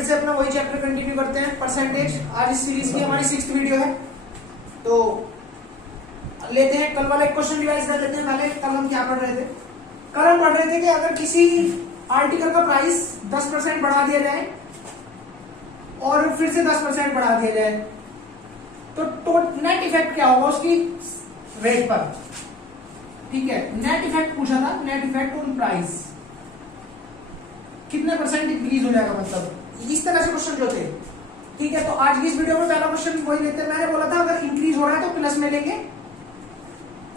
फिर से अपना वही चैप्टर कंटिन्यू करते हैं, परसेंटेज। आज इस सीरीज की हमारी 6th वीडियो है, तो लेते हैं कल वाला एक क्वेश्चन रिवाइज कर लेते हैं। पहले कल हम क्या पढ़ रहे थे? कल हम पढ़ रहे थे कि अगर किसी आर्टिकल का प्राइस 10% बढ़ा दिया जाए और फिर से 10% बढ़ा दिया जाए तो नेट इफेक्ट क्या होगा उसकी रेट पर। ठीक है, नेट इफेक्ट पूछा था, नेट इफेक्ट ऑन प्राइस कितने परसेंट इंक्रीज हो जाएगा, मतलब इस तरह से क्वेश्चन जो थे। ठीक है, तो आज की इस वीडियो में पहला क्वेश्चन वही लेते हैं। मैंने बोला था अगर इंक्रीज हो रहा है तो प्लस में लेंगे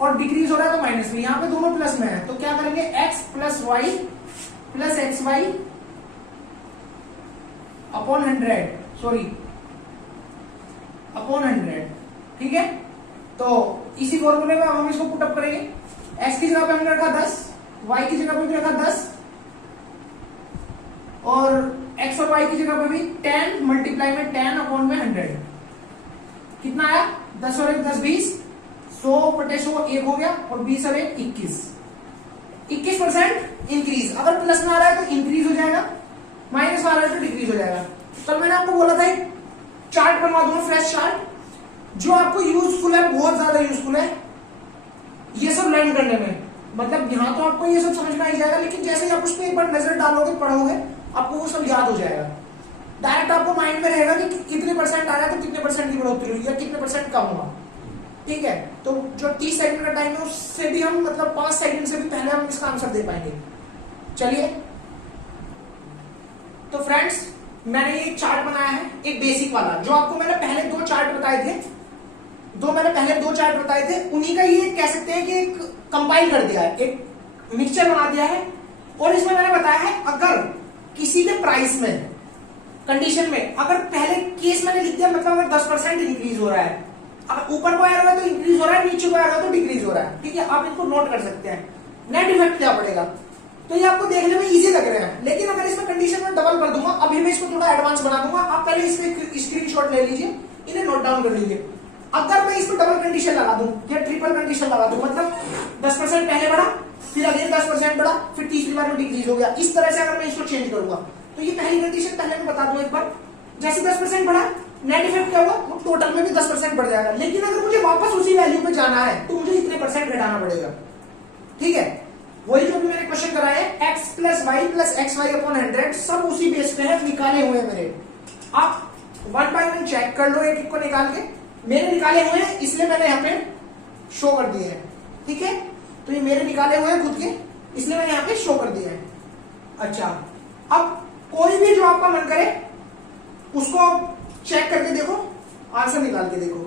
और डिक्रीज हो रहा है तो माइनस में। यहां पे दोनों प्लस में है तो क्या करेंगे, x plus y plus x y upon 100, sorry upon 100। ठीक है, तो इसी फॉर्मूले में हम इसको पुटअप करेंगे। x की जगह पे हमने रखा 10, y की जगह पे भी रखा 10 और x और y की जगह पे भी 10 मल्टीप्लाई में 10 अपॉन में 100। कितना आया? 10 और 1 10 20, 100 बटे 100 1 हो गया और 20 और 1 21। 21% इंक्रीज। अगर प्लस में आ रहा है तो इंक्रीज हो जाएगा, माइनस में आ रहा है तो डिक्रीज हो जाएगा। कल मैंने आपको बोला था एक चार्ट बनवा दूंगा, फ्रेश चार्ट, जो आपको यूजफुल है, बहुत ज्यादा यूजफुल है ये सब लर्न करने में। मतलब यहां तो आपको ये सब समझ में आ जाएगा, लेकिन जैसे ही आप उस पर एक बार नजर डालोगे, पढ़ोगे, आपको वो सब याद हो जाएगा। डायरेक्ट आपको माइंड में रहेगा कि कितने परसेंट आ रहा है तो कितने परसेंट की बढ़ोतरी हुई या कितने परसेंट कम हुआ। ठीक है, तो जो 30 सेकंड का टाइम है उससे भी हम, मतलब 5 सेकंड से भी पहले हम इसका आंसर दे पाएंगे। चलिए, तो फ्रेंड्स मैंने ये चार्ट बनाया है, एक बेसिक वाला, जो आपको मैंने पहले दो चार्ट बताए थे, उन्हीं का ये कह सकते हैं कि एक कंपाइल कर दिया है, एक मिक्सचर बना दिया है। और इसमें मैंने बताया है अगर किसी के प्राइस में, कंडीशन में, अगर पहले केस मैंने लिख दिया, मतलब अगर 10% इंक्रीज हो रहा है, अगर ऊपर को आया हुआ है तो इंक्रीज हो रहा है, नीचे को आया हुआ है तो डिक्रीज हो रहा है। ठीक है, आप इनको नोट कर सकते हैं। नेट इफेक्ट क्या पड़ेगा, तो ये आपको देखने में इजी लग रहे हैं, लेकिन अगर इसमें कंडीशन में डबल कर दूंगा, अभी मैं इसको थोड़ा एडवांस बना दूंगा, आप पहले इसके स्क्रीनशॉट ले लीजिए, इन्हें नोट डाउन कर लीजिए। अगर मैं इसको डबल कंडीशन लगा दूं या ट्रिपल कंडीशन लगा दूं, मतलब 10% पहले बढ़ा, फिर अगेन 10% बढ़ा, फिर तीसरी बार में डिक्रीज हो गया, इस तरह से अगर मैं इसको चेंज करूंगा, तो ये पहली कंडीशन पहले मैं बता दूं एक बार। जैसे 10% बढ़ा, नेट इफेक्ट क्या होगा, वो टोटल में भी 10% बढ़ जाएगा। लेकिन अगर मुझे वापस उसी वैल्यू पे जाना है तो मुझे इतने परसेंट घटाना पड़ेगा। ठीक है, वही जो भी मैंने क्वेश्चन कराया है, x plus y plus x y upon 100, सब उसी बेस पे है, निकाले हुए मेरे। आप 1 बाय 1 चेक कर लो, एक एक को निकाल के। मेरे निकाले हुए हैं इसलिए मैंने यहाँ पे शो कर दिए हैं। ठीक है, तो ये मेरे निकाले हुए हैं खुद के, इसलिए मैंने यहाँ पे शो कर दिए हैं। अच्छा, अब कोई भी जो आपका मन करे उसको चेक करके देखो, आंसर निकाल के देखो।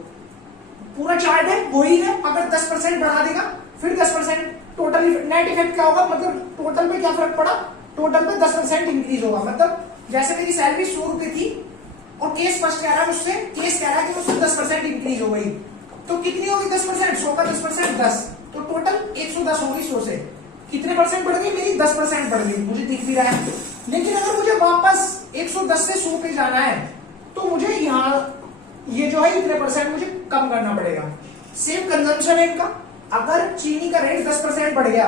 पूरा चार्ट है वही है, अगर 10% बढ़ा देगा फिर 10% टोटल नेट इफेक्ट क्या होगा, मतलब टोटल पे क्या फर्क पड़ा, टोटल पे 10% इंक्रीज होगा। मतलब जैसे मेरी सैलरी 100 रुपए थी और केस फर्स्ट कह रहा है मुझसे, केस कह रहा है कि मुझसे 10% इंक्रीज हो गई, तो कितनी होगी 10%? 100 का 10% 10, तो टोटल 110 होगी 100 से। कितने परसेंट बढ़ गई मेरी? 10% बढ़ गई, मुझे दिख भी रहा है। लेकिन अगर मुझे वापस 110 से 100 पे जाना है तो मुझे यहाँ ये जो है इतने परसेंट मुझे कम करना पड़ेगा। सेम कंजम्पशन है इनका, अगर चीनी का रेट 10% बढ़ गया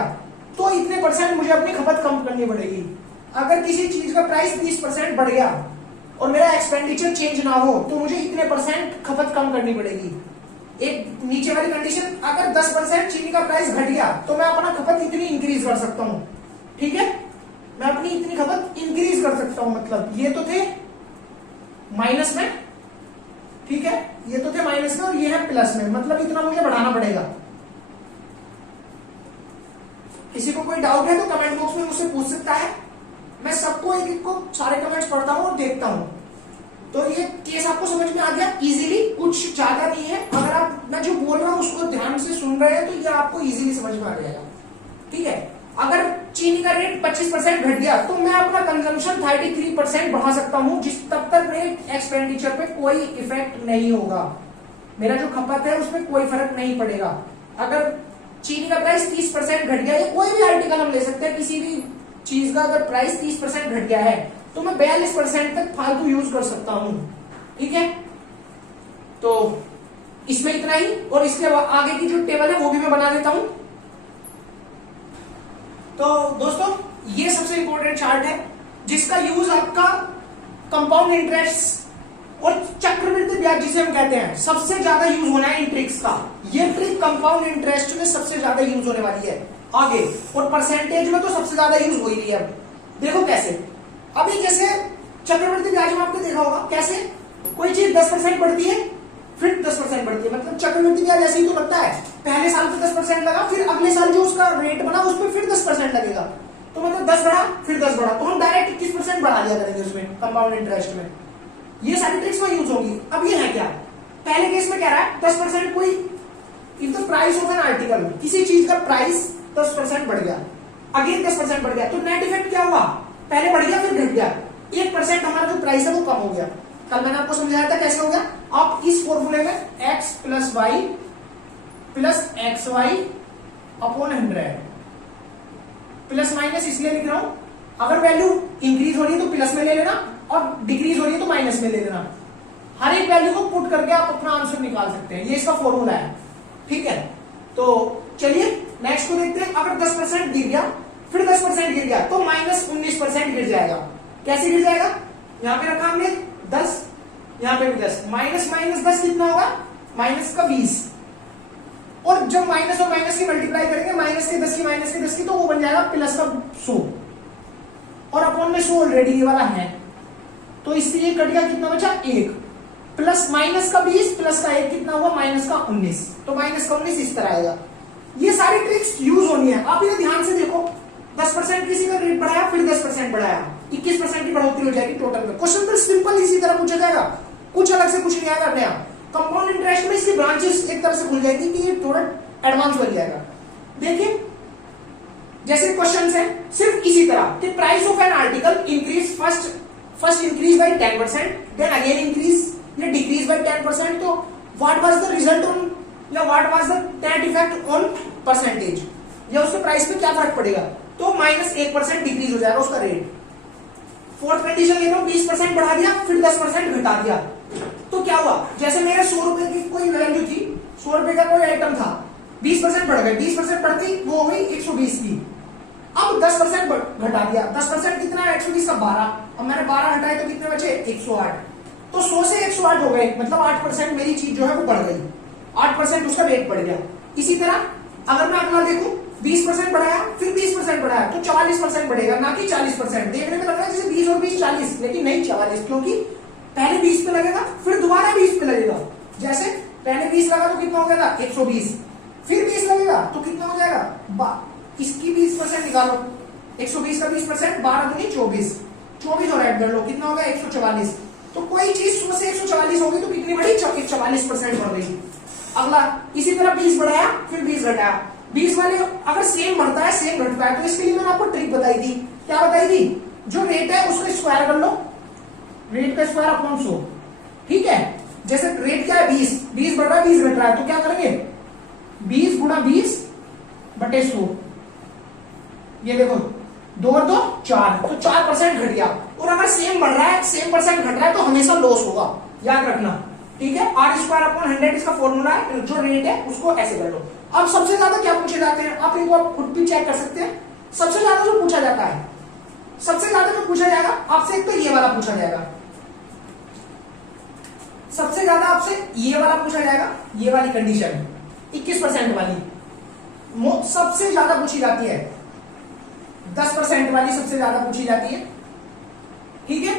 तो इतने परसेंट मुझे अपनी खपत कम करनी पड़ेगी। अगर किसी चीज का प्राइस 30% बढ़ गया और मेरा एक्सपेंडिचर चेंज ना हो तो मुझे इतने परसेंट खपत कम करनी पड़ेगी। एक नीचे वाली कंडीशन, अगर 10% चीनी का प्राइस घट गया तो मैं अपना खपत इतनी इंक्रीज कर सकता हूं। ठीक है, मैं अपनी इतनी खपत इंक्रीज कर सकता हूं। मतलब ये तो थे माइनस में, ठीक है, ये तो थे माइनस में और ये है प्लस में, मतलब इतना मुझे बढ़ाना पड़ेगा। किसी को कोई डाउट है तो कमेंट बॉक्स में मुझसे पूछ सकता है, मैं सबको एक एक को सारे कमेंट्स पढ़ता हूं और देखता हूं। तो ये केस आपको समझ में आ गया इजीली, कुछ ज्यादा नहीं है। अगर आप मैं जो बोल रहा हूं उसको ध्यान से सुन रहे हैं तो ये आपको इजीली समझ में आ जाएगा। ठीक है, अगर चीनी का रेट 25% घट गया तो मैं अपना कंजम्पशन 33% बढ़ा सकता हूं, जिस तब तक मेरे एक्सपेंडिचर पे कोई इफेक्ट नहीं होगा, मेरा जो खपत है उसमें कोई फर्क नहीं पड़ेगा। अगर चीनी का प्राइस 30% घट गया, या कोई भी आर्टिकल हम ले सकते हैं, किसी भी चीज का अगर प्राइस 30% घट गया है तो मैं 42% तक फालतू यूज कर सकता हूं। ठीक है, तो इसमें इतना ही, और इसके आगे की जो टेबल है वो भी मैं बना देता हूं। तो दोस्तों ये सबसे इंपॉर्टेंट चार्ट है जिसका यूज आपका कंपाउंड इंटरेस्ट और चक्रवृद्धि ब्याज जिसे हम कहते हैं सबसे ज्यादा यूज होना है इन ट्रिक्स का। ये ट्रिक कंपाउंड इंटरेस्ट में सबसे ज्यादा यूज होने वाली है आगे, और परसेंटेज में तो सबसे ज्यादा यूज हो ही रही है। अब देखो कैसे, अभी जैसे चक्रवृद्धि ब्याज में आपने देखा होगा कैसे कोई चीज 10% बढ़ती है फिर 10% बढ़ती है, मतलब चक्रवृद्धि ब्याज ऐसे ही तो लगता है, पहले साल पे 10% लगा, फिर अगले साल जो उसका रेट बना उस पर फिर 10% लगेगा, तो मतलब 10 बढ़ा फिर 10 बढ़ा, तो हम डायरेक्ट 21% बढ़ा दिया करेंगे उसमें कंपाउंड इंटरेस्ट में। ये सारी ट्रिक्स में यूज होगी। अब ये है क्या, पहले केस में कह रहा है 10% कोई if the price of an article, किसी चीज का प्राइस 10% बढ़ गया, अगेन 10% बढ़ गया, तो नेट इफेक्ट क्या हुआ, पहले बढ़ गया फिर घट गया, 1% हमारा जो प्राइस है वो कम हो गया। कल मैंने आपको समझाया था कैसे हो गया। आप इस फॉर्मूले में x plus y plus x y upon 100 plus minus इसलिए लिख रहा हूं, अगर वैल्यू इंक्रीज हो रही है तो प्लस में ले लेना और डिक्रीज हो रही है तो माइनस में ले लेना। हर एक वैल्यू को पुट करके आप अपना आंसर निकाल सकते हैं, ये इसका फॉर्मूला है। ठीक है, तो चलिए नेक्स्ट को देखते हैं। अगर 10% गिर गया फिर 10% गिर गया तो माइनस 19% गिर जाएगा। कैसे गिर जाएगा, यहां पे रखा हमने 10, यहां पे भी 10, माइनस माइनस 10 कितना होगा, माइनस का 20, और जब माइनस और माइनस की मल्टीप्लाई करेंगे माइनस के 10 की माइनस के 10 की, तो वो बन जाएगा प्लस का 100, और अपॉन में 100 ऑलरेडी ये वाला है, तो इससे ये कट गया, कितना बचा 1, प्लस माइनस का 20 प्लस का 1 कितना हुआ, माइनस का 19, तो माइनस का 19 इस तरह आएगा। ये सारी ट्रिक्स यूज होनी है। आप इन्हें ध्यान से देखो, 10% किसी का रेट बढ़ाया फिर 10% बढ़ाया, 21% की बढ़ोतरी हो जाएगी टोटल में। क्वेश्चन तो सिंपल इसी तरह पूछा जाएगा, कुछ अलग से कुछ नहीं आएगा नया। कंपाउंड इंटरेस्ट में इसकी ब्रांचेस एक तरह से खुल जाएगी कि ये थोड़ा एडवांस बन जाएगा। देखिए जैसे क्वेश्चन है सिर्फ इसी तरह कि price of an article increase, first increase by 10%, then again increase या डिक्रीज बाय 10%, तो what was the result on या what was the net effect on percentage, या उसके प्राइस पे क्या फर्क पड़ेगा, तो माइनस 1% डिक्रीज हो जाएगा उसका रेट। फोर्थ कंडीशन ले लो, 20% बढ़ा दिया फिर 10% घटा दिया, तो क्या हुआ, जैसे मेरे 100 रुपए की कोई वैल्यू थी, 100 रुपए का कोई आइटम था, 20% बढ़ गए, 20% बढ़ गई वो हो गई 120 की, अब 10% घटा दिया, 10% कितना है 120 का 12, अब मैंने 12 हटाए तो कितने बचे 108, तो 100 से 108 हो गए, मतलब 8% मेरी चीज जो है वो बढ़ गई, 8% उसका रेट बढ़ गया। इसी तरह अगर मैं अगला देखूं, 20% बढ़ाया फिर 20% बढ़ाया तो 44% बढ़ेगा, ना कि 40%। देखने में लग रहा है जैसे 20 और 20 40, लेकिन नहीं 44, क्योंकि पहले 20 पे लगेगा फिर दोबारा 20 पे लगेगा। जैसे पहले 20 लगा तो कितना हो गया था 120, फिर 20 लगेगा तो कितना हो जाएगा, इसकी 20% निकालो, 120 का 20%, 12 दूनी 24, 24 और ऐड कर लो, कितना होगा 144। तो कोई चीज 100 से 144 होगी तो कितनी बढ़ी, 44% बढ़ गई। अगला इसी तरह 20 बढ़ाया फिर 20 घटाया, 20 वाले अगर सेम बढ़ता है सेम घटता है, तो इसके लिए मैंने आपको ट्रिक बताई थी। क्या बताई थी, जो रेट है उसको स्क्वायर कर लो, रेट का स्क्वायर अपॉन 100। ठीक है, जैसे रेट क्या है 20, 20 बढ़ रहा है 20 घट रहा है, तो क्या करेंगे 20 गुणा 20 बटे 100, ये देखो 2 और 2 4, तो 4% घट गया। और अगर सेम बढ़ रहा है सेम परसेंट घट रहा है तो हमेशा लॉस होगा, याद रखना। ठीक है, आर स्क्वायर अपॉन 100 इसका फॉर्मूला है, जो रेट है उसको ऐसे कर लो। अब सबसे ज्यादा क्या पूछे जाते हैं, आप इनको आप खुद भी चेक कर सकते हैं। सबसे ज्यादा जो पूछा जाता है, सबसे ज्यादा जो पूछा जाएगा आपसे, एक तो ये वाला पूछा जाएगा, सबसे ज्यादा आपसे ये वाला पूछा जाएगा, ये वाली कंडीशन 21% वाली सबसे ज्यादा पूछी जाती है, 10% वाली सबसे ज्यादा पूछी जाती है। ठीक है,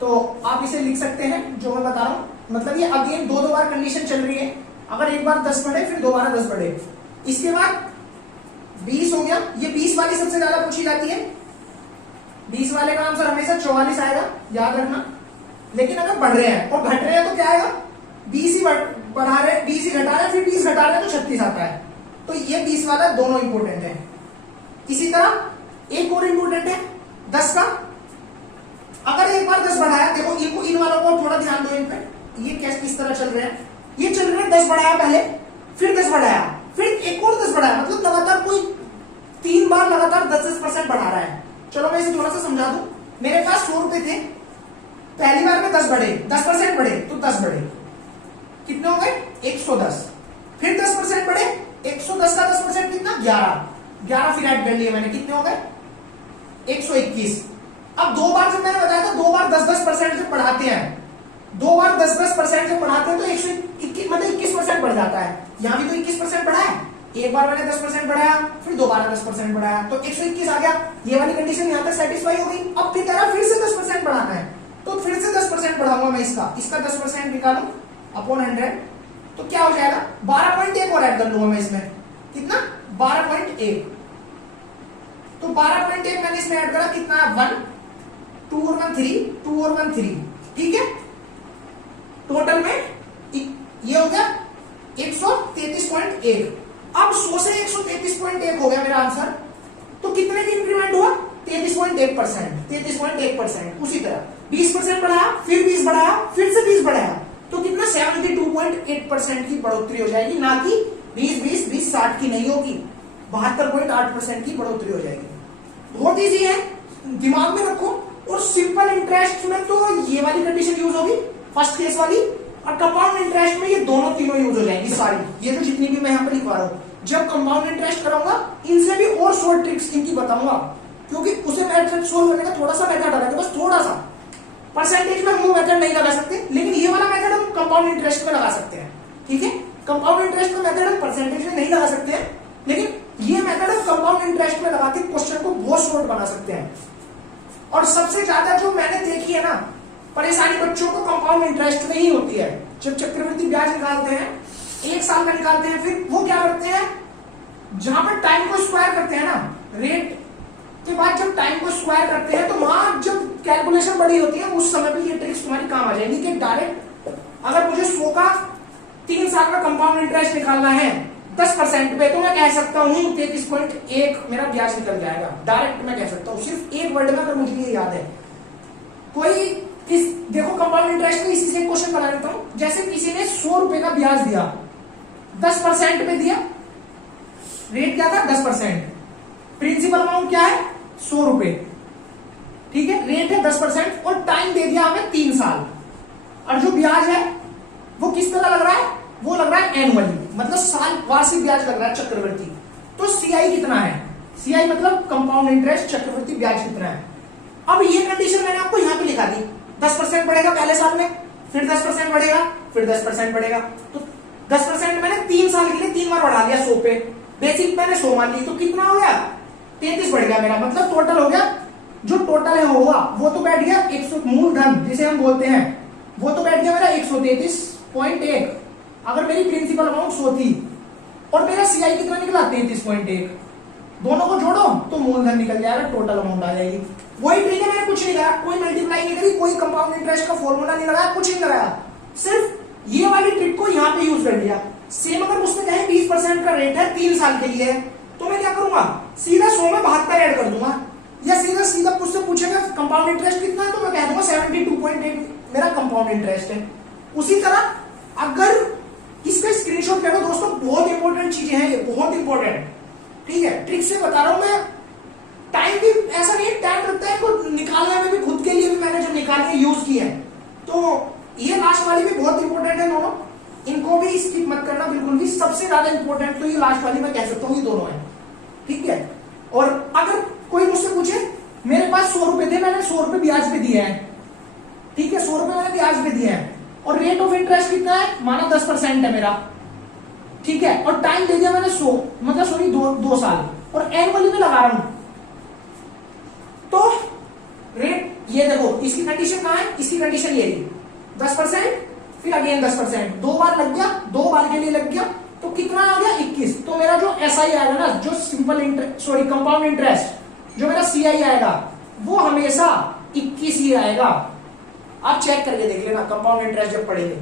तो आप इसे लिख सकते हैं जो मैं बता रहा हूं, मतलब ये अगेन दो बार कंडीशन चल रही है, अगर एक बार 10 बढ़े फिर दोबारा 10 बढ़े, इसके बाद 20 हो गया, ये 20 वाली सबसे ज्यादा पूछी जाती है, 20 वाले का आंसर हमेशा 44 आएगा, याद रखना। लेकिन अगर बढ़ रहे हैं और घट रहे हैं तो क्या आएगा, 20 ही बढ़ा रहे, 20 ही घटा रहे, फिर 20 घटा रहे तो 36 आता है, तो ये 20 वाला दोनों इंपोर्टेंट है। इसी तरह एक और इंपोर्टेंट है 10 का, अगर एक बार 10 बढ़ाया, देखो इनको इन वालों को थोड़ा ध्यान दो, इन पे ये कैसे किस तरह चल रहे हैं, ये चल रहे हैं 10 बढ़ाया पहले फिर 10 बढ़ाया फिर एक और 10 बढ़ाया, मतलब लगातार कोई 3 बार लगातार 10% बढ़ा रहा है। चलो मैं इसे थोड़ा सा समझा दूं, मेरे पास 100 रुपए थे, पहली बार में 10 बढ़े, 10% बढ़े तो 10 बढ़े, कितने हो गए 110, फिर 10% बढ़े, 110 का 10% कितना 11, 11 फिर ऐड कर लिए मैंने, कितने हो गए 121, अब दो बार जब मैंने बताया था, दो बार 10-10% जब बढ़ाते हैं, दो बार 10-10% जब बढ़ाते हैं तो 121 मतलब 21% बढ़ जाता है। यहां भी तो 21% बढ़ा है, एक बार मैंने 10% बढ़ाया, फिर दोबारा 10% बढ़ाया तो 121 आ गया। ये वाली कंडीशन यहां तक सेटिस्फाई हो गई। अब फिर कह रहा फिर से 10% बढ़ाना है, तो फिर से 10% बढ़ाऊंगा मैं इसका 10% निकालू अपॉन 100, तो क्या हो जाएगा 12.1 और ऐड कर लूंगा मैं इसमें, कितना 12.1। तो 12.1 मैंने इसमें ऐड करा, कितना 1 2 और 1 3, 2 और 1 3, ठीक है। टोटल में ये हो गया 133.1। अब 100 से 133.1 हो गया मेरा आंसर, तो कितने की इंक्रीमेंट हुआ 33.1%, 33.1%। उसी तरह 20% बढ़ाया, फिर 20 बढ़ाया, फिर से 20 बढ़ाया, तो कितना 72.8% की बढ़ोतरी हो जाएगी, ना कि 20-20-20-60 की नहीं होगी, 72.8% की बढ़ोतरी हो जाएगी। बहुत इजी है, दिमाग में रखो। और सिंपल इंटरेस्ट में तो ये वाली कंडीशन यूज होगी, फर्स्ट केस वाली, और कंपाउंड इंटरेस्ट में ये दोनों तीनों यूज हो जाएंगी सारी, ये तो जितनी भी मैं यहाँ पे लिखवा रहा हूँ। जब कंपाउंड इंटरेस्ट कराऊंगा इनसे भी और शॉर्ट ट्रिक्स इनकी बताऊंगा, क्योंकि उसे मेथड सोल्व करने का थोड़ा सा मेथड आता है, बस थोड़ा सा। परसेंटेज में हम वो मेथड नहीं लगा सकते, लेकिन ये वाला मेथड हम कंपाउंड इंटरेस्ट में लगा सकते हैं, ठीक है। कंपाउंड इंटरेस्ट का मेथड हम परसेंटेज में नहीं लगा सकते हैं, लेकिन ये मेथड हम कंपाउंड इंटरेस्ट में लगा के क्वेश्चन को बहुत शॉर्ट बना सकते हैं। और सबसे ज्यादा जो मैंने देखी है ना परेशानी बच्चों को कंपाउंड इंटरेस्ट में ही होती है। जब चक्रवृद्धि ब्याज निकालते हैं, एक साल का निकालते हैं, फिर वो क्या करते हैं, जहां पर टाइम को स्क्वायर करते हैं ना, रेट के बाद जब टाइम को स्क्वायर करते हैं, तो वहां जब कैलकुलेशन बड़ी होती है उस समय भी ये ट्रिक्स तुम्हारी काम आ जाएगी कि डायरेक्ट अगर मुझे 100 का 3 साल का कंपाउंड इंटरेस्ट निकालना है 10% पे, तो मैं कह सकता हूं 33.1 मेरा ब्याज निकल जाएगा, डायरेक्ट मैं कह सकता हूं, सिर्फ एक वर्ड में, अगर मुझे ये याद है। कोई देखो कंपाउंड इंटरेस्ट में इसी से क्वेश्चन बना लेता हूं। जैसे किसी ने 100 रुपए का ब्याज दिया, 10% पे दिया, रेट क्या था 10%, प्रिंसिपल अमाउंट क्या है 100 रुपए, ठीक है, रेट है 10% और टाइम दे दिया हमें 3 साल। और जो ब्याज है वो किस तरह लग रहा है, वो लग रहा है एनुअली, मतलब साल वार्षिक ब्याज लग रहा है चक्रवृद्धि। तो सीआई कितना है, सीआई मतलब कंपाउंड इंटरेस्ट चक्रवृद्धि ब्याज कितना है। अब ये कंडीशन मैंने आपको यहां पे लिखा दी, 10% बढ़ेगा पहले साल में, फिर 10% बढ़ेगा, फिर 10% बढ़ेगा। तो 10% मैंने 3 साल के लिए 3 बार बढ़ा दिया 100 पे, बेसिक मैंने 100 मान ली, तो कितना हो गया 33 बढ़ गया मेरा, मतलब टोटल हो गया, जो टोटल है होगा वो तो बैठ गया 100, मूलधन जिसे हम बोलते हैं वो तो बैठ गया मेरा 133.1। अगर मेरी प्रिंसिपल अमाउंट 100 थी और मेरा सीआई कितना निकला 33.1, दोनों को जोड़ो तो मूलधन निकल जाएगा, टोटल अमाउंट आ जाएगी। वही ट्रिक है, मैंने कुछ नहीं करा, कोई मल्टीप्लाई नहीं करी, कोई कंपाउंड इंटरेस्ट का फॉर्मूला नहीं लगाया, कुछ नहीं लगाया, सिर्फ ये वाली ट्रिक को यहाँ पे यूज कर लिया। सेम अगर मुझसे कहे 20% का रेट है 3 साल के लिए, तो मैं क्या करूंगा, सीधा 100 में 72 ऐड कर दूंगा, या सीधा मुझसे पूछेगा कंपाउंड इंटरेस्ट कितना है, तो मैं कह दूंगा 72.8 मेरा कंपाउंड इंटरेस्ट है। उसी तरह अगर इसका स्क्रीनशॉट ले लो दोस्तों, बहुत इंपॉर्टेंट चीजें हैं ये, बहुत इंपॉर्टेंट, ठीक है, ट्रिक से बता रहा हूं मैं। टाइम भी ऐसा नहीं है, टाइम लगता है इनको निकालने में भी, खुद के लिए भी मैंने जो निकाले यूज किए हैं। तो ये लास्ट वाली भी बहुत इंपॉर्टेंट है दोनों, इनको भी स्किप मत करना बिल्कुल भी। सबसे ज्यादा इंपॉर्टेंट तो ये लास्ट वाली मैं कह सकता हूँ, ये दोनों है, ठीक है। और अगर कोई मुझसे पूछे मेरे पास 100 रुपए थे, मैंने 100 रुपए ब्याज पे दिए हैं, ठीक है, 100 रुपए मैंने ब्याज पे दिए हैं, और रेट ऑफ इंटरेस्ट कितना है, माना 10% है मेरा, ठीक है, और टाइम दे दिया मैंने 100, मतलब सॉरी 2 साल, और एनुअली में लगा रहा हूं, तो रेट ये देखो, इसकी कंडीशन कहां है, इसकी कंडीशन ये है 10%, फिर अगेन 10%, 2 बार लग गया, 2 बार के लिए लग गया, तो कितना आ गया 21। तो मेरा जो एसआई आएगा ना, जो simple interest sorry compound interest, जो मेरा सीआई आएगा वो हमेशा 21 ही आएगा। आप चेक करके देख लेना कंपाउंड इंटरेस्ट जब पढ़ेंगे।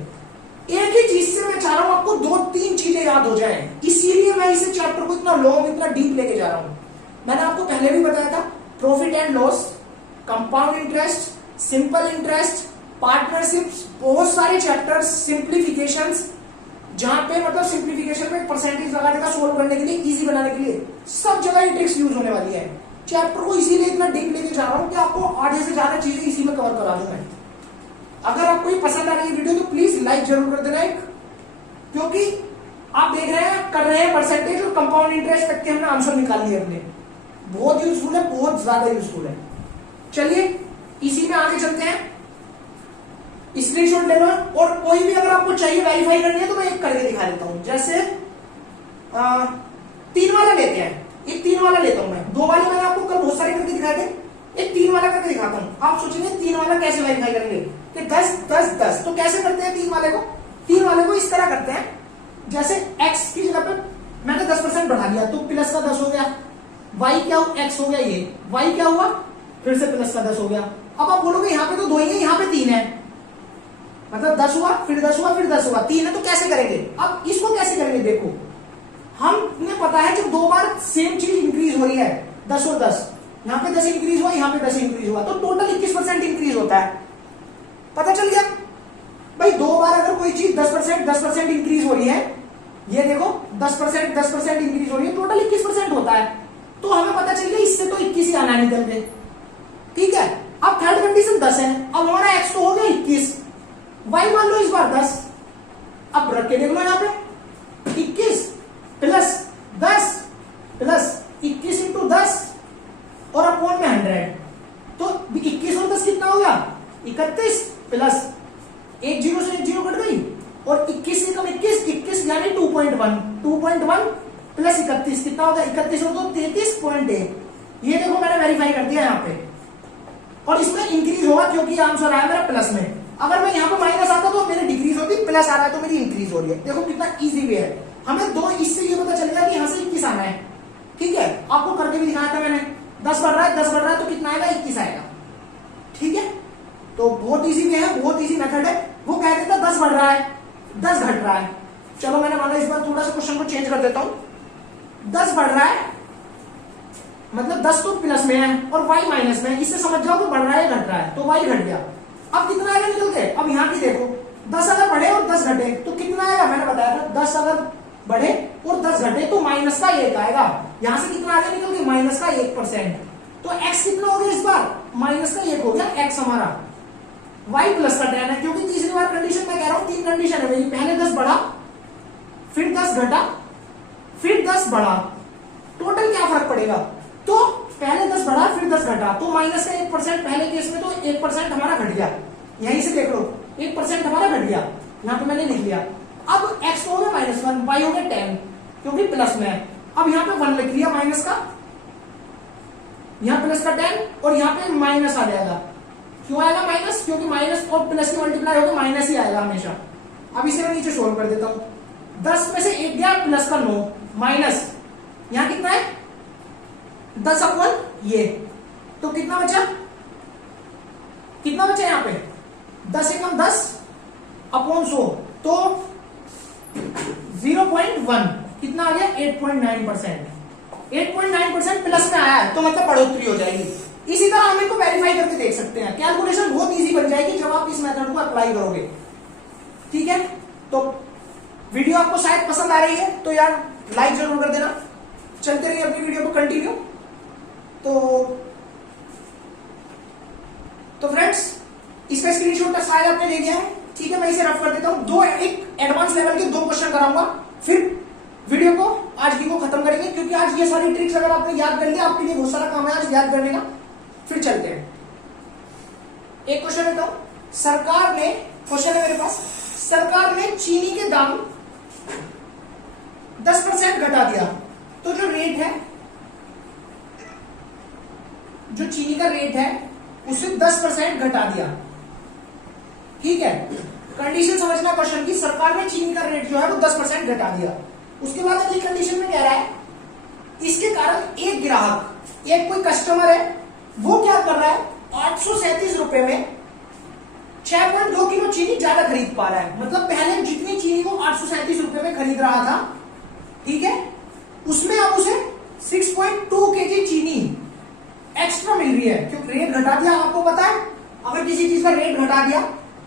एक ही चीज से मैं चाह रहा हूं आपको 2-3 चीजें याद हो जाएं, इसीलिए मैं इस चैप्टर को इतना लॉन्ग, इतना डीप लेके जा रहा हूं। मैंने आपको पहले भी बताया था, profit and loss, compound interest, simple interest, partnerships, बहुत सारे चैप्टर्स, सिंप्लीफिकेशंस, जहां पे मतलब सिंप्लीफिकेशन में परसेंटेज लगाने का, सोल्व करने के लिए, इजी बनाने के लिए, सब जगह ये ट्रिक्स यूज होने वाली है। चैप्टर को इसीलिए इतना डीप लेके जा रहा हूं कि आपको आधे से ज्यादा चीजें इसी में कवर करा दूं मैं। अगर आपको ये पसंद आ रही है वीडियो तो प्लीज लाइक जरूर कर देना एक, क्योंकि आप देख रहे हैं, कर रहे हैं परसेंटेज और कंपाउंड इंटरेस्ट तक के हमने आंसर निकाल लिए अपने, बहुत यूजफुल है, बहुत ज्यादा यूजफुल है। चलिए इसी में आगे चलते हैं, स्क्रीनशॉट ले लो, और कोई भी अगर आपको चाहिए वेरीफाई करनी है तो मैं एक करके दिखा देता हूं। जैसे 3 वाला लेते हैं, एक 3 वाला लेता हूं मैं, 2 वाले मैंने आपको कल बहुत सारे करके दिखाए थे, एक 3 वाला करके दिखाता हूं। आप सोचेंगे 3 वाला कैसे वेरीफाई करेंगे कि 10 10 10, तो कैसे करते हैं 3 वाले को? 3 वाले को इस तरह करते हैं, जैसे x की जगह पे मैंने 10% बढ़ा दिया तो प्लस का 10 हो गया, y क्या हो, x हो गया, ये y क्या हुआ, फिर से प्लस का 10 हो गया। अब आप बोलोगे यहाँ पे तो 2 ही है, यहाँ पे 3 है, मतलब 10 हुआ, फिर 10 हुआ, फिर 10 हुआ, 3 है, तो कैसे करेंगे? अब इसको कैसे करेंगे? देखो, हमें पता है जब 2 बार सेम चीज इंक्रीज हो रही है, 10 और 10, यहाँ पे 10 इंक्रीज हुआ, यहाँ पे 10 इंक्रीज हुआ, तो टोटल 21% इंक्रीज होता है। पता चल गया भाई, 2 बार अगर कोई चीज 10% इंक्रीज हो रही है, ये देखो 10% इंक्रीज हो रही है, टोटल 21% होता है, तो हमें पता चल गया इससे तो 21 ही आना निकल के। ठीक है, अब थर्ड कंडीशन 10 है, अब हमारा x तो हो गया 21, y मान लो इस बार 10, अब रख के देख लो यहाँ पे 21 प्लस 10 प्लस 21 इंटू 10 और अपॉन में 100, तो 21 और 10 कितना हो गया? 31 प्लस 1 0 से 1 0 कट गई, और 21 से कम 21 यानी 2.1 प्लस 31 कितना होगा? 31 और 2 33.1। ये देखो मैंने वेरीफाई कर दिया यहाँ पे, और इसमें इंक्रीज होगा क्योंकि आंसर आया मेरा प्लस में। अगर मैं यहाँ पे माइनस आता तो मेरी डिक्रीज होती, प्लस आ रहा है तो मेरी इंक्रीज हो रही है। देखो कितना इजी वे है, हमें 2 इससे ये पता चलेगा कि यहाँ से 21 आना है। ठीक है, आपको करके भी दिखाया था मैंने, 10 बढ़ रहा है तो कितना आएगा? 21 आएगा। ठीक है, तो बहुत इजी वे है, बहुत इजी मेथड है। वो कह देता 10 बढ़ रहा है 10 घट रहा है, चलो मैंने माना इस बार थोड़ा सा क्वेश्चन को चेंज कर देता हूं, 10 बढ़ रहा है मतलब 10 तो प्लस में है और y माइनस में है, इससे समझ जाओ कि बढ़ रहा है घट रहा है, तो y घट गया। अब कितना आएगा निकल के? अब यहाँ की देखो, 10 अगर बढ़े और 10 घटे तो कितना आएगा? मैंने बताया था 10 अगर बढ़े और 10 घटे तो माइनस का 1 आएगा। यहां से कितना आएगा निकल के? माइनस का 1%, तो x कितना हो गया इस बार? माइनस का 1 हो गया x हमारा, y प्लस का 10 है, क्योंकि तीसरी बार कंडीशन मैं कह रहा हूं 3 कंडीशन है मेरी, पहले 10 बढ़ा, फिर 10 घटा, फिर 10 बढ़ा, टोटल क्या फर्क पड़ेगा? तो पहले 10 बढ़ा फिर 10 घटा, तो माइनस का 1%, पहले केस में तो 1% हमारा घट गया, यहीं से देख लो 1% हमारा घट गया, यहां पे मैंने लिख लिया। अब x हो गया -1, y हो गया 10 क्योंकि प्लस में है। अब यहाँ पे 1 लिख लिया माइनस का, यहाँ प्लस का 10 और यहाँ पे माइनस आ जाएगा। क्यों आएगा माइनस? क्योंकि माइनस और प्लस की मल्टीप्लाई होकर माइनस ही आएगा हमेशा। अब इसे मैं नीचे सोल्व कर देता हूं, 10 में से 1 गया, प्लस का 9 माइनस, यहां कितना है? 10 अपॉन ये, तो कितना बचा? कितना बचा यहाँ पे? 10 एकम 10 अपॉन 100, तो 0.1 कितना आ गया? 8.9%। 8.9% प्लस में आया है तो मतलब बढ़ोतरी हो जाएगी। इसी तरह हम इनको वेरीफाई करके देख सकते हैं, कैलकुलेशन बहुत इजी बन जाएगी जब आप इस मेथड को अप्लाई करोगे। ठीक है, तो वीडियो आपको शायद पसंद आ रही है तो यार लाइक जरूर कर देना, चलते रहिए अपनी वीडियो को कंटिन्यू। तो फ्रेंड्स, इसका स्क्रीनशॉट शायद आपने ले लिया है। ठीक है, मैं इसे रफ कर देता हूं, एक एडवांस लेवल के 2 क्वेश्चन कराऊंगा, फिर वीडियो को आज की को खत्म करेंगे, क्योंकि आज ये सारी ट्रिक्स अगर आपने याद कर लिया, आपके लिए बहुत सारा काम है आज याद करने का। फिर चलते हैं, एक क्वेश्चन लेता हूं। सरकार ने, क्वेश्चन है मेरे पास, सरकार ने चीनी के दाम 10% घटा दिया, तो जो रेट है, जो चीनी का रेट है उसे 10% घटा दिया। ठीक है, कंडीशन समझना क्वेश्चन की, सरकार ने चीनी का रेट जो है वो 10% घटा दिया। उसके बाद अगली कंडीशन में कह रहा है इसके कारण एक ग्राहक, एक कोई कस्टमर है, वो क्या कर रहा है? 837 रुपए में 6.2 किलो चीनी ज्यादा खरीद पा रहा है। मतलब पहले जितनी चीनी वो 837 रुपए में खरीद रहा था, ठीक है, उसमें अब उसे 6.2 kg चीनी एक्स्ट्रा मिल रही है, क्योंकि रेट घटा दिया। आपको पता है अगर किसी चीज का रेट घटा दिया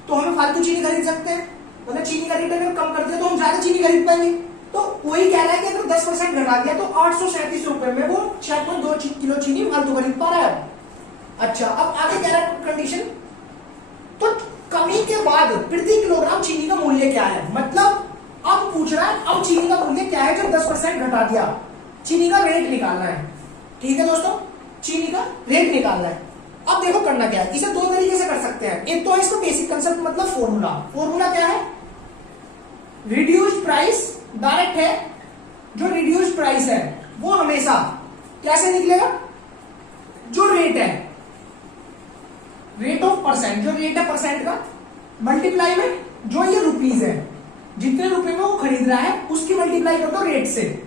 तो हम फालतू चीनी खरीद सकते हैं, मतलब चीनी का रेट अगर कम कर दिया तो हम ज्यादा चीनी खरीद पाएंगे। तो वही कह रहा है कि अगर 10% घटा दिया तो 837 रुपए में वो 6.2 किलो चीनी फालतू खरीद पा रहा है। अच्छा, अब आगे कह रहा है कंडीशन, तो कमी के बाद प्रति किलोग्राम चीनी का मूल्य क्या है? मतलब अब पूछ रहा है अब चीनी का मूल्य क्या है जब 10% घटा दिया, चीनी का रेट निकालना है। ठीक है दोस्तों, चीनी का रेट निकालना है। अब देखो करना क्या है, इसे दो तरीके से कर सकते हैं। एक तो है इसका बेसिक कंसेप्ट मतलब फॉर्मूला। फॉर्मूला क्या है, रिड्यूस्ड प्राइस डायरेक्ट है। जो रिड्यूस्ड प्राइस है वो हमेशा कैसे निकलेगा, जो रेट है, रेट ऑफ परसेंट, जो रेट है परसेंट का, मल्टीप्लाई में जो ये रुपीज है, जितने रुपए में वो खरीद रहा है उसकी मल्टीप्लाई कर दो रेट से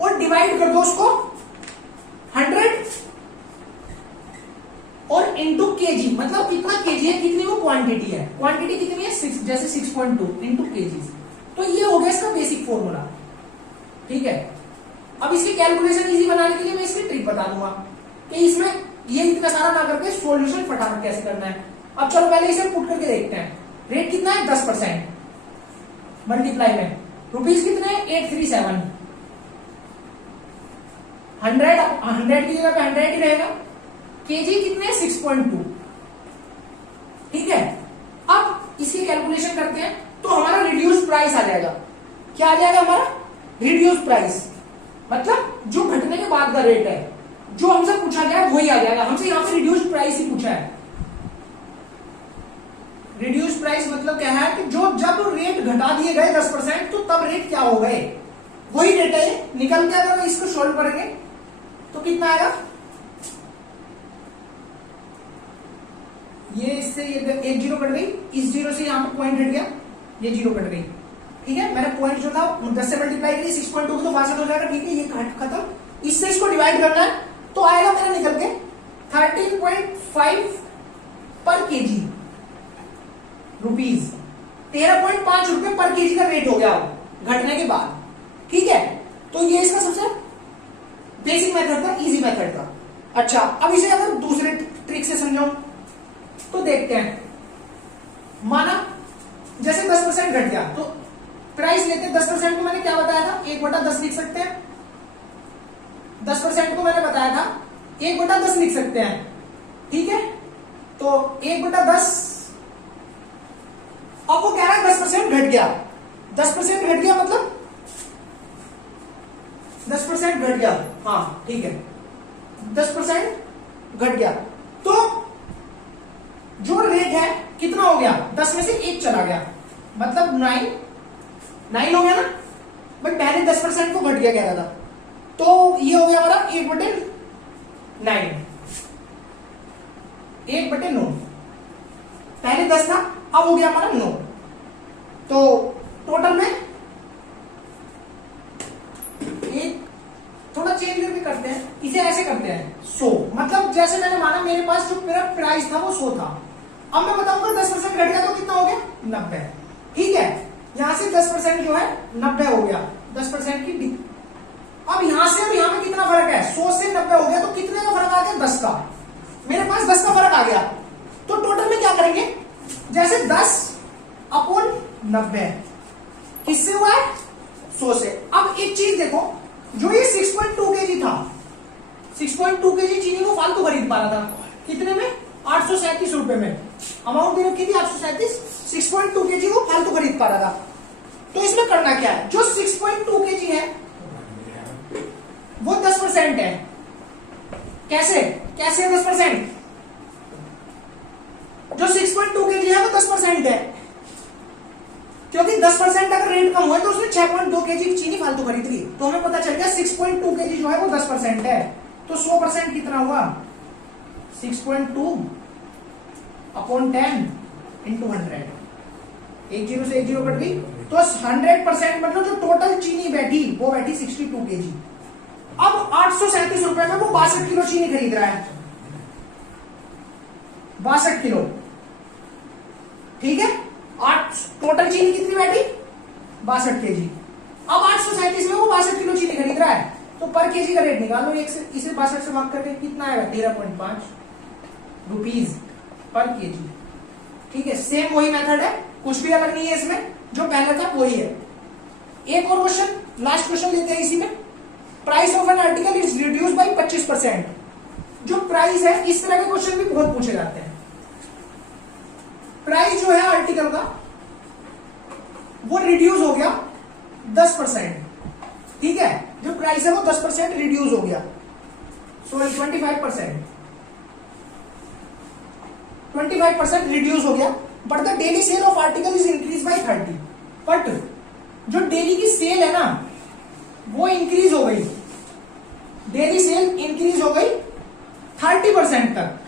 और डिवाइड कर दो उसको 100 और इंटू केजी, मतलब कितना केजी है, कितनी वो क्वांटिटी है, क्वांटिटी कितनी है 6, जैसे 6.2 इंटू केजी। तो ये हो गया इसका बेसिक फॉर्मूला। ठीक है, अब इसकी कैलकुलेशन इजी बनाने के लिए मैं इसकी ट्रिक बता दूंगा कि इसमें ये इतना सारा ना करके सॉल्यूशन फटाफट कैसे करना है। अब चलो पहले इसे पुट करके देखते हैं। रेट कितना है 10%, मल्टीप्लाई में रुपीज कितने 837, 100 की जगह पे 100 ही रहेगा, केजी कितने 6.2। ठीक है, अब इसकी कैलकुलेशन करते हैं तो हमारा रिड्यूस प्राइस आ जाएगा। क्या आ जाएगा हमारा रिड्यूस प्राइस, मतलब जो घटने के बाद का रेट है, जो हमसे पूछा गया है वही आ जाएगा। हमसे यहां पे रिड्यूस प्राइस ही पूछा है। रिड्यूस प्राइस मतलब क्या है कि जो जब रेट घटा दिए गए 10% तो तब रेट क्या हो गए, वही रेट है। निकल के अगर इसको सोल्व करेंगे तो कितना आएगा, ये इससे ये एक जीरो कट गई, इस जीरो से यहां पर पॉइंट हट गया, ये जीरो कट गई। ठीक है, मैंने पॉइंट जो था 10 से मल्टीप्लाई करी, 6.2 तो 62 हो जाएगा। ठीक है, ये खत्म। इससे इसको डिवाइड करना है तो आएगा मेरा निकल के 13.5 पर केजी रुपीज, 13.5 रुपए पर केजी का रेट हो गया घटने के बाद। ठीक है, तो ये इसका सबसे बेसिक मेथड था, इजी मेथड था। अच्छा, अब इसे अगर दूसरे ट्रिक से समझो तो देखते हैं। माना जैसे 10% घट गया तो प्राइस लेते 10% को मैंने क्या बताया था 1/10 लिख सकते हैं। 10% को मैंने बताया था 1/10 लिख सकते हैं। ठीक है, तो 1/10, अब वो कह रहा है 10% घट गया, 10% घट गया मतलब 10% घट गया। हाँ ठीक है, 10% घट गया तो जो रेट है कितना हो गया, 10 में से 1 चला गया, मतलब 9 हो गया ना। बट पहले 10% को घट गया कह रहा था, तो ये हो गया हमारा 1/9, 1/9। पहले 10 था, अब हो गया हमारा 9। तो टोटल में एक थोड़ा चेंज करके करते हैं, इसे ऐसे करते हैं 100, मतलब जैसे मैंने माना मेरे पास जो मेरा प्राइस था वो 100 था। अब मैं बताऊंगा 10% घट गया तो कितना हो गया 90। ठीक है, यहां से 10% जो है 90 हो गया, 10% की। अब यहां से और यहां में कितना फर्क है, 100 से 90 हो गया, तो कितने का फर्क आ गया 10 का। मेरे पास 10 का फर्क आ गया, तो टोटल में क्या करेंगे, जैसे 10/90 किससे हुआ है 100 से। अब एक चीज देखो, जो ये 6.2 kg था, 6.2 kg चीनी को फालतू खरीद पा रहा था कितने में 837 रुपए में, अमाउंट भी रखी थी 837, 6.2 kg को फालतू खरीद पा रहा था। तो इसमें करना क्या है, जो 6.2 kg है वो 10% है। कैसे कैसे 10%, जो 6.2 kg है वो 10% है, क्योंकि 10% अगर रेट कम हुआ तो उसने 6.2 kg चीनी फालतू खरीद ली, तो हमें पता चल गया 6.2 kg जो है वो 10% है। तो 100% कितना हुआ 6.2/10 इंटू 100, एक जीरो से एक जीरो कट गई, तो 100% मतलब जो टोटल चीनी बैठी वो बैठी 62 kg। अब 837 रुपए में वो 62 किलो चीनी खरीद रहा है, 62 किलो। ठीक है, टोटल चीनी कितनी बैठी 62 kg। अब 837 में वो 62 किलो चीनी खरीद रहा है, तो पर केजी का रेट निकालो, एक से इसे 62 से भाग करके कितना आएगा 13.5 रुपीज पर केजी। ठीक है, सेम वही मेथड है, कुछ भी अलग नहीं है इसमें, जो पहले था वही है। एक और क्वेश्चन, लास्ट क्वेश्चन लेते हैं इसी में। Price of an article is reduce by 25%। जो प्राइस है, इस तरह के क्वेश्चन भी बहुत पूछे जाते हैं। प्राइस जो है आर्टिकल का वो रिड्यूस हो गया 10%। ठीक है, जो प्राइस है वो 10% रिड्यूस हो गया, सॉरी 25%। 25% रिड्यूस हो गया, but the daily cell of article is increase by 30। But जो डेली की सेल है ना वो इंक्रीज हो गई, डेली सेल इंक्रीज हो गई 30% तक।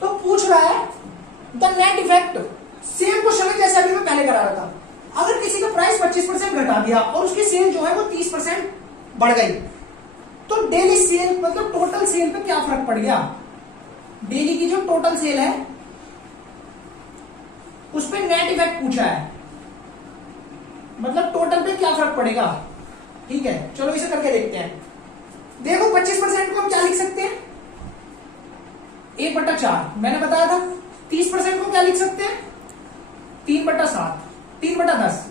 तो पूछ रहा है the net effect, same question है जैसे अभी मैं पहले करा रहा था, अगर किसी का प्राइस 25% घटा दिया और उसकी सेल जो है वो 30% बढ़ गई, तो डेली सेल मतलब टोटल सेल पे क्या फर्क पड़ गया। डेली की जो टोटल सेल है उस पे नेट इफेक्ट पूछा है, मतलब टोटल पे क्या फर्क पड़ेगा। ठीक है, चलो इसे करके देखते हैं। देखो 25% को हम क्या लिख सकते हैं, 1/4 मैंने बताया था। 30% को क्या लिख सकते हैं, 3/7, 3/10।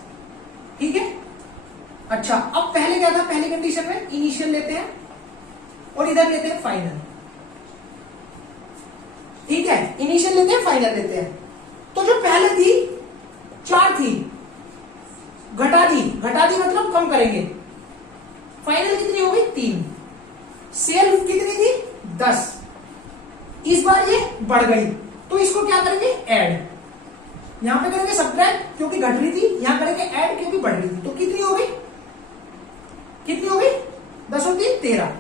ठीक है, अच्छा अब पहले क्या था, पहली कंडीशन में इनिशियल लेते हैं और इधर लेते हैं फाइनल। ठीक है, इनिशियल लेते हैं फाइनल लेते हैं। तो जो पहले थी 4 थी, घटा दी मतलब कम करेंगे, फाइनल कितनी हो गई 3। सेल कितनी थी 10, इस बार ये बढ़ गई, तो इसको क्या करेंगे ऐड, यहां पे करेंगे सब्ट्रैक्ट क्योंकि घट रही थी, यहां करेंगे ऐड क्योंकि बढ़ रही थी। तो कितनी हो गई, कितनी हो गई 10 और 3 13।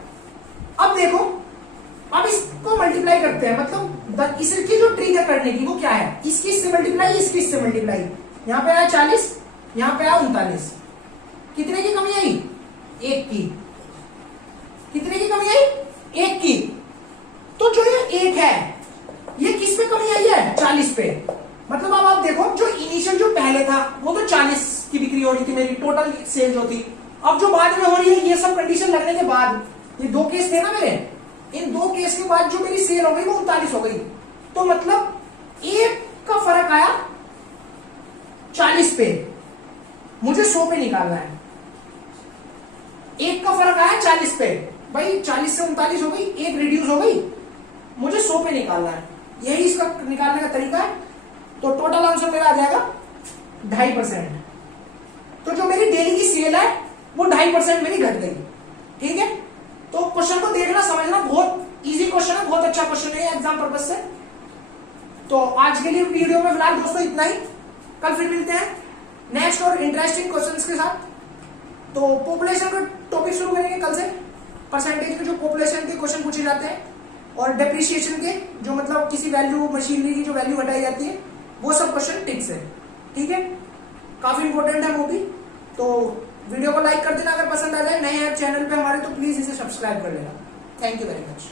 अब देखो, अब इसको मल्टीप्लाई करते हैं, मतलब इसकी जो ट्रिक है करने की वो क्या है, इसकी इससे मल्टीप्लाई, इसकी इससे मल्टीप्लाई। यहां पे आया 40, यहां पे आया 39, कितने की कमी आई 1 की, कितने की कमी आई 1 की। तो जो ये 1 है ये किस पे कमी आई है 40 पे, मतलब अब आप देखो जो इनिशियल जो पहले था वो तो 40 की बिक्री हो रही थी मेरी टोटल सेल जो थी, अब जो बाद में हो रही है ये सब कंडीशन लगने के बाद, ये 2 केस थे ना मेरे, इन 2 केस के बाद जो मेरी सेल हो गई वो 39 हो गई। तो मतलब 1 का फर्क आया 40 पे, मुझे 100 पे निकालना है। 1 का फर्क आया 40 पे, भाई 40 से 39 हो गई, 1 रिड्यूस हो गई, मुझे 100 पे निकालना है, यही इसका निकालने का तरीका है। तो टोटल आंसर मेरा आ जाएगा 2.5%। तो जो मेरी डेली की सेल है वो 2.5% मेरी घट गई। ठीक है, तो क्वेश्चन को देखना समझना, बहुत इजी क्वेश्चन है, बहुत अच्छा क्वेश्चन है एग्जाम पर्पज से। तो आज के लिए वीडियो में फिलहाल दोस्तों इतना ही, कल फिर मिलते हैं नेक्स्ट और इंटरेस्टिंग क्वेश्चंस के साथ। तो पॉपुलेशन का टॉपिक शुरू करेंगे कल से, परसेंटेज के जो पॉपुलेशन के क्वेश्चन पूछे जाते हैं और डेप्रिसिएशन के जो मतलब किसी वैल्यू मशीनरी की जो वैल्यू घटाई जाती है वो सब क्वेश्चन टिप्स है। ठीक है, काफी इंपॉर्टेंट है वो भी। तो वीडियो को लाइक कर देना अगर पसंद आ जाए, नए हैं चैनल पे हमारे तो प्लीज इसे सब्सक्राइब कर लेना। Thank you very much.